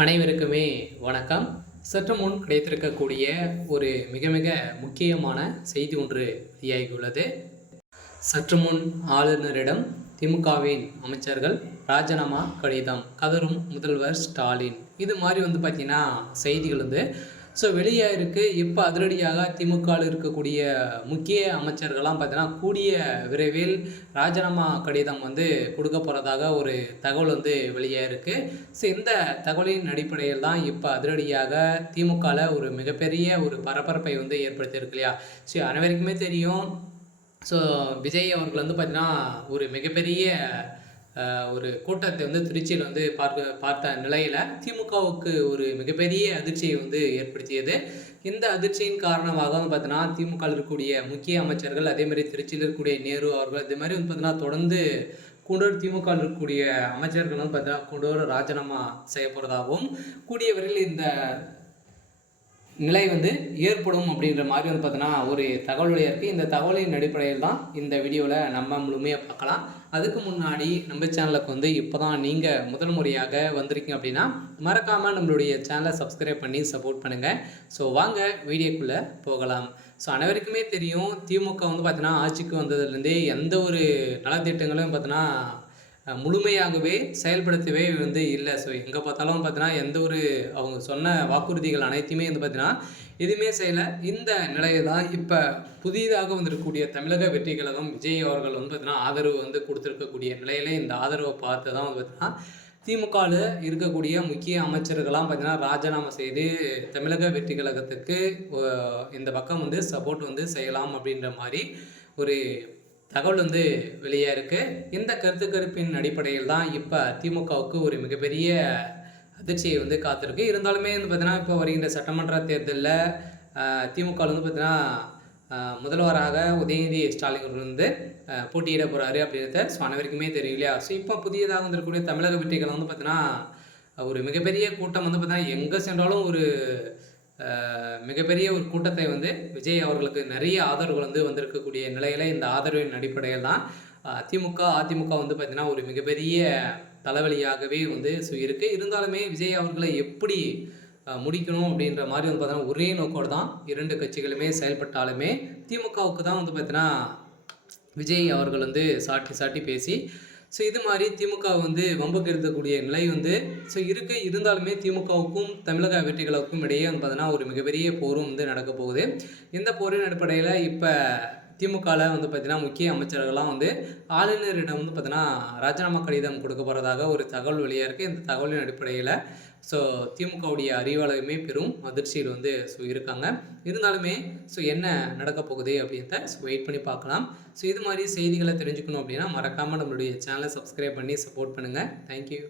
அனைவருக்குமே வணக்கம். சற்று முன் கிடைத்திருக்கக்கூடிய ஒரு மிக மிக முக்கியமான செய்தி ஒன்று வெளியாகியுள்ளது. சற்று முன் ஆளுநரிடம் திமுகவின் அமைச்சர்கள் ராஜினாமா கடிதம் கதரும் முதல்வர் ஸ்டாலின். இது மாதிரி பார்த்தீங்கன்னா செய்திகள் வெளியாக இருக்குது. இப்போ அதிரடியாக திமுகவில் இருக்கக்கூடிய முக்கிய அமைச்சர்கள்லாம் பார்த்தீங்கன்னா கூடிய விரைவில் ராஜினாமா கடிதம் கொடுக்க போகிறதாக ஒரு தகவல் வெளியாக இருக்குது. இந்த தகவலின் அடிப்படையில் தான் இப்போ அதிரடியாக திமுகவில் ஒரு மிகப்பெரிய ஒரு பரபரப்பை ஏற்படுத்தியிருக்கு இல்லையா? அனைவருக்குமே தெரியும். விஜய் அவர்கள் பார்த்தீங்கன்னா ஒரு மிகப்பெரிய ஒரு கூட்டத்தை திருச்சியில் பார்த்த நிலையில் திமுகவுக்கு ஒரு மிகப்பெரிய அதிர்ச்சியை ஏற்படுத்தியது. இந்த அதிர்ச்சியின் காரணமாக பார்த்தீங்கன்னா திமுகவில் இருக்கக்கூடிய முக்கிய அமைச்சர்கள், அதேமாதிரி திருச்சியில் இருக்கக்கூடிய நேரு அவர்கள், இதே மாதிரி பார்த்தீங்கன்னா தொடர்ந்து கூடோடு திமுகவில் இருக்கக்கூடிய அமைச்சர்கள் பார்த்தீங்கன்னா கூடோடு ராஜினாமா செய்ய போகிறதாகவும் கூடிய விரைவில் இந்த நிலை ஏற்படும் அப்படின்ற மாதிரி பார்த்தீங்கன்னா ஒரு தகவலுடைய இருக்குது. இந்த தகவலின் அடிப்படையில் தான் இந்த வீடியோவில் நம்ம முழுமையாக பார்க்கலாம். அதுக்கு முன்னாடி நம்ம சேனலுக்கு இப்போ தான் நீங்கள் முதல் முறையாக வந்திருக்கீங்க அப்படின்னா மறக்காமல் நம்மளுடைய சேனலை சப்ஸ்கிரைப் பண்ணி சப்போர்ட் பண்ணுங்கள். வாங்க வீடியோக்குள்ளே போகலாம். அனைவருக்குமே தெரியும், திமுக பார்த்தீங்கன்னா ஆட்சிக்கு வந்ததுலேருந்தே எந்த ஒரு நலத்திட்டங்களும் பார்த்தீங்கன்னா முழுமையாகவே செயல்படுத்தவே இல்லை. எங்கே பார்த்தாலும் பார்த்தீங்கன்னா எந்த ஒரு அவங்க சொன்ன வாக்குறுதிகள் அனைத்தையுமே பார்த்தீங்கன்னா எதுவுமே செய்யலை. இந்த நிலையில் தான் இப்போ புதிதாக வந்திருக்கக்கூடிய தமிழக வெற்றி கழகம் விஜய் அவர்கள் பார்த்தீங்கன்னா ஆதரவு கொடுத்துருக்கக்கூடிய நிலையில் இந்த ஆதரவை பார்த்து தான் பார்த்தீங்கன்னா திமுகவில் இருக்கக்கூடிய முக்கிய அமைச்சர்கள்லாம் பார்த்தீங்கன்னா ராஜினாமா செய்து தமிழக வெற்றி கழகத்துக்கு இந்த பக்கம் சப்போர்ட் செய்யலாம் அப்படின்ற மாதிரி ஒரு தகவல் வெளியாக இருக்குது. இந்த கருப்பின் அடிப்படையில் தான் இப்போ திமுகவுக்கு ஒரு மிகப்பெரிய அதிர்ச்சியை காத்திருக்கு. இருந்தாலுமே பார்த்தீங்கன்னா இப்போ வருகின்ற சட்டமன்ற தேர்தலில் திமுகவில் பார்த்தீங்கன்னா முதல்வராக உதயநிதி ஸ்டாலின் அவர்கள் போட்டியிட போகிறாரு அப்படின்றத அனைவருக்குமே தெரியும் இல்லையா? இப்போ புதியதாக வந்திருக்கக்கூடிய தமிழக வெற்றிகள் பார்த்தீங்கன்னா ஒரு மிகப்பெரிய கூட்டம் பார்த்தீங்கன்னா எங்கே சென்றாலும் ஒரு மிகப்பெரிய ஒரு கூட்டத்தை விஜய் அவர்களுக்கு நிறைய ஆதரவுகள் வந்திருக்கக்கூடிய நிலையில் இந்த ஆதரவின் அடிப்படையில் தான் திமுக அதிமுக பார்த்திங்கன்னா ஒரு மிகப்பெரிய தலைவலியாகவே இருக்குது. இருந்தாலுமே விஜய் அவர்களை எப்படி முடிக்கணும் அப்படின்ற மாதிரி பார்த்தீங்கன்னா ஒரே நோக்கோடு தான் இரண்டு கட்சிகளுமே செயல்பட்டாலுமே திமுகவுக்கு தான் பார்த்தீங்கன்னா விஜய் அவர்கள் சாட்டி பேசி இது மாதிரி திமுக வம்புக்கு இருக்கக்கூடிய நிலை இருந்தாலுமே திமுகவுக்கும் தமிழக வெற்றிகளுக்கும் இடையே பார்த்தீங்கன்னா ஒரு மிகப்பெரிய போரும் நடக்க போகுது. இந்த போரின் அடிப்படையில் இப்போ திமுகவில் பார்த்தீங்கன்னா முக்கிய அமைச்சர்கள்லாம் ஆளுநரிடம் பார்த்தீங்கன்னா ராஜினாமா கடிதம் கொடுக்க போகிறதாக ஒரு தகவல் வெளியாக இருக்குது. இந்த தகவலின் அடிப்படையில் திமுகவுடைய அறிவாளருமே பெரும் அதிர்ச்சியில் இருக்காங்க. இருந்தாலுமே என்ன நடக்க போகுது அப்படின்றத வெயிட் பண்ணி பார்க்கலாம். இது மாதிரி செய்திகளை தெரிஞ்சுக்கணும் அப்படின்னா மறக்காமல் நம்மளுடைய சேனலை சப்ஸ்கிரைப் பண்ணி சப்போர்ட் பண்ணுங்கள். தேங்க்யூ.